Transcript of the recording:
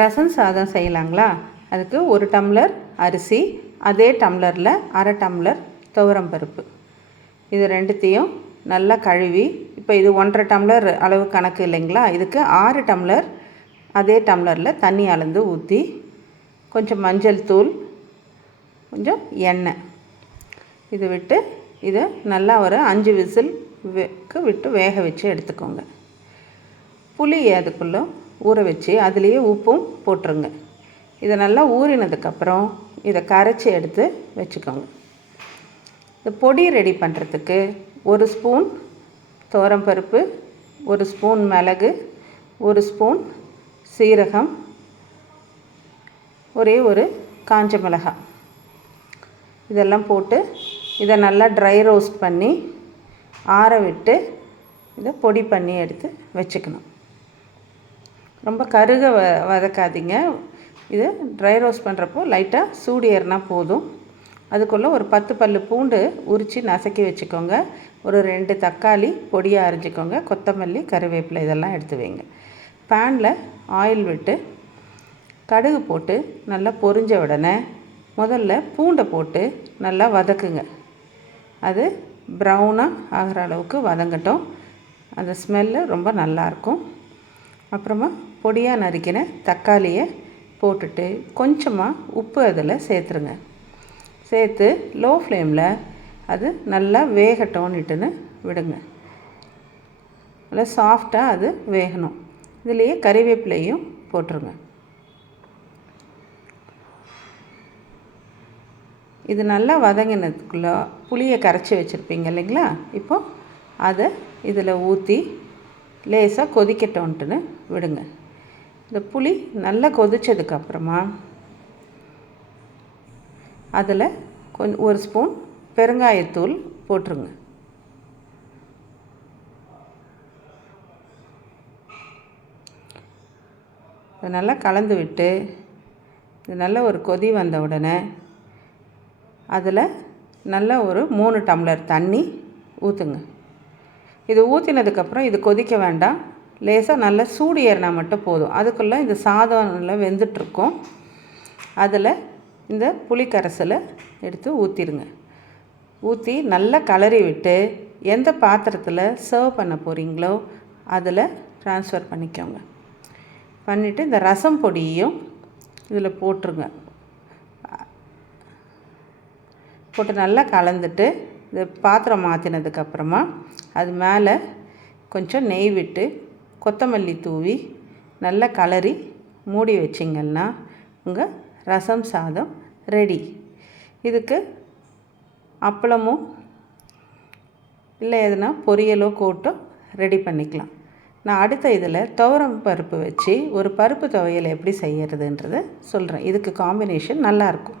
ரசம் சாதம் செய்யலாங்களா? அதுக்கு 1 டம்ளர் அரிசி, அதே டம்ளரில் 1/2 டம்ளர் துவரம் பருப்பு, இது ரெண்டுத்தையும் நல்லா கழுவி, இப்போ இது 1.5 டம்ளர் அளவு கணக்கு இல்லைங்களா, இதுக்கு 6 டம்ளர் அதே டம்ளரில் தண்ணி அளந்து ஊற்றி, கொஞ்சம் மஞ்சள் தூள், கொஞ்சம் எண்ணெய் இது விட்டு இதை நல்லா ஒரு 5 விசில் விட்டு வேக வச்சு எடுத்துக்கோங்க. புளியை அதுக்குள்ளே ஊற வச்சு அதுலேயே உப்பும் போட்டுருங்க. இதை நல்லா ஊறினதுக்கப்புறம் இதை கரைச்சி எடுத்து வச்சுக்கோங்க. இந்த பொடி ரெடி பண்ணுறதுக்கு 1 ஸ்பூன் துவரம்பருப்பு, 1 ஸ்பூன் மிளகு, 1 ஸ்பூன் சீரகம், ஒரே ஒரு காஞ்ச மிளகாய் இதெல்லாம் போட்டு இதை நல்லா ட்ரை ரோஸ்ட் பண்ணி ஆற விட்டு இதை பொடி பண்ணி எடுத்து வச்சுக்கணும். ரொம்ப கருக வதக்காதீங்க. இது ட்ரை ரோஸ்ட் பண்ணுறப்போ லைட்டாக சூடு ஏறினா போதும். அதுக்குள்ளே ஒரு 10 பல்லு பூண்டு உரித்து நசுக்கி வச்சுக்கோங்க. ஒரு 2 தக்காளி பொடியாக அரிஞ்சிக்கோங்க. கொத்தமல்லி, கருவேப்பிலை இதெல்லாம் எடுத்து வைங்க. பேனில் ஆயில் விட்டு கடுகு போட்டு நல்லா பொரிஞ்ச உடனே முதல்ல பூண்டை போட்டு நல்லா வதக்குங்க. அது ப்ரௌனாக ஆகிற அளவுக்கு வதங்கட்டும். அந்த ஸ்மெல்லு ரொம்ப நல்லாயிருக்கும். அப்புறமா பொடியாக நறுக்கின தக்காளியை போட்டுட்டு கொஞ்சமாக உப்பு அதில் சேர்த்துருங்க. சேர்த்து லோ ஃப்ளேமில் அது நல்லா வேகட்டோன்னுட்டுன்னு விடுங்க. நல்லா சாஃப்டாக அது வேகணும். இதுலேயே கறிவேப்பிலையும் போட்டுருங்க. இது நல்லா வதங்கினதுக்குள்ளே புளியை கரைச்சி வச்சுருப்பீங்க இல்லைங்களா, இப்போது அதை இதில் ஊற்றி லேசாக கொதிக்கட்டோன்ட்டுன்னு விடுங்க. இந்த புளி நல்லா கொதித்ததுக்கப்புறமா அதில் கொஞ்சம் 1 ஸ்பூன் பெருங்காயத்தூள் போட்டுருங்க. அதை நல்லா கலந்து விட்டு இது நல்ல ஒரு கொதி வந்த உடனே அதில் நல்லா ஒரு 3 டம்ளர் தண்ணி ஊற்றுங்க. இது ஊற்றினதுக்கப்புறம் இது கொதிக்க வேண்டாம். லேசாக நல்லா சூடு ஏறினா மட்டும் போதும். அதுக்குள்ளே இந்த சாதம் நல்லா வெந்துட்டுருக்கும். அதில் இந்த புளி கரைசலை எடுத்து ஊற்றிடுங்க. ஊற்றி நல்லா கலரி விட்டு எந்த பாத்திரத்தில் சர்வ் பண்ண போகிறீங்களோ அதில் ட்ரான்ஸ்ஃபர் பண்ணிக்கோங்க. பண்ணிவிட்டு இந்த ரசம் பொடியையும் இதில் போட்டுருங்க. போட்டு நல்லா கலந்துட்டு இந்த பாத்திரம் மாற்றினதுக்கப்புறமா அது மேலே கொஞ்சம் நெய் விட்டு கொத்தமல்லி தூவி நல்லா கலரி மூடி வச்சிங்கன்னா உங்கள் ரசம் சாதம் ரெடி. இதுக்கு அப்பளமும் இல்லை எதுனா பொரியலோ கூட்டோ ரெடி பண்ணிக்கலாம். நான் அடுத்த இதில் துவரம் பருப்பு வச்சு ஒரு பருப்பு துவையல் எப்படி செய்கிறதுன்றதை சொல்கிறேன். இதுக்கு காம்பினேஷன் நல்லாயிருக்கும்.